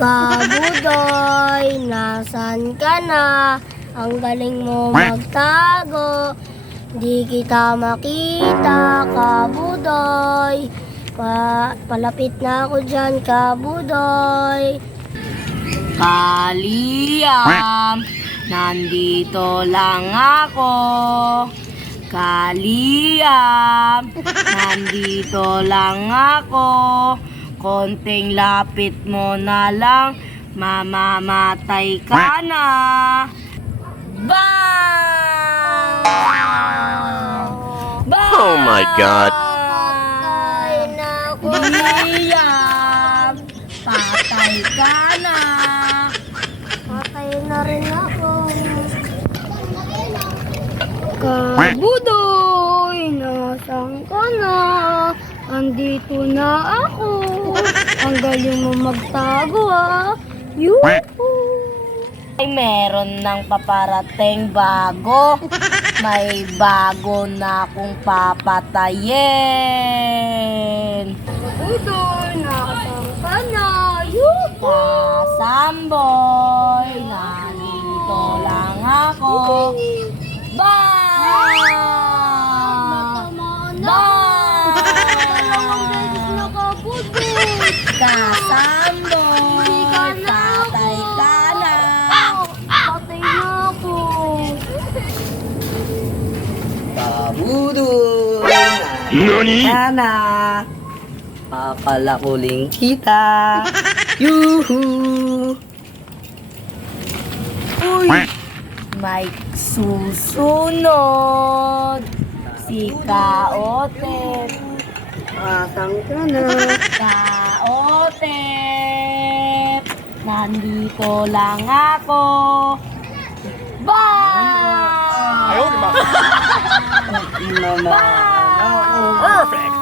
Kabudoy, nasan ka na? Ang galing mo magtago. Di kita makita, Kabudoy. Palapit na ako dyan, Kabudoy. Kaliam, nandito lang ako. Kaliam, nandito lang ako. Konting lapit mo na lang, mamamatay ka na. Bang! Bang! Oh my God. Patay na ako. Liam, patay ka na. Patay na rin ako. Kabudoy, nasan ka na? Andito na ako. Ang galing mo magtago ah. Yuhu! Ay, meron ng paparating bago. May bago na akong papatayin. Kabudoy, nasan ka na? Yuhu! Kasamboy, nandito lang ako. Bang! Bang! Kasamboy, patay ka na. Patay na ako. Kabudoy, Nani? na papalakuling kita. Yuhu! Uy! May susunod. Si Kaotet. Asang ka na? Kaotet. Nandito lang ako. Bang! Perfect.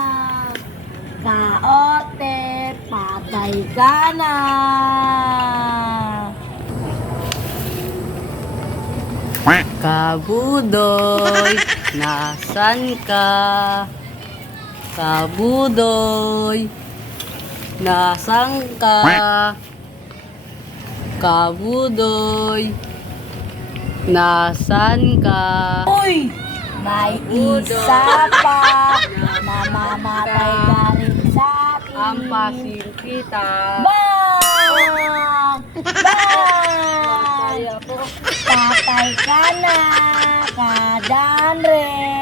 Kaotet, patay ka na. Kabudoy, nasan ka? Kabudoy, nasan ka? Kabudoy, nasan ka? Uy! May isa pa. Mamamatay ka rin sa akin. Ampasin kita. Bang! Bang! Patay ka na, Kadanre.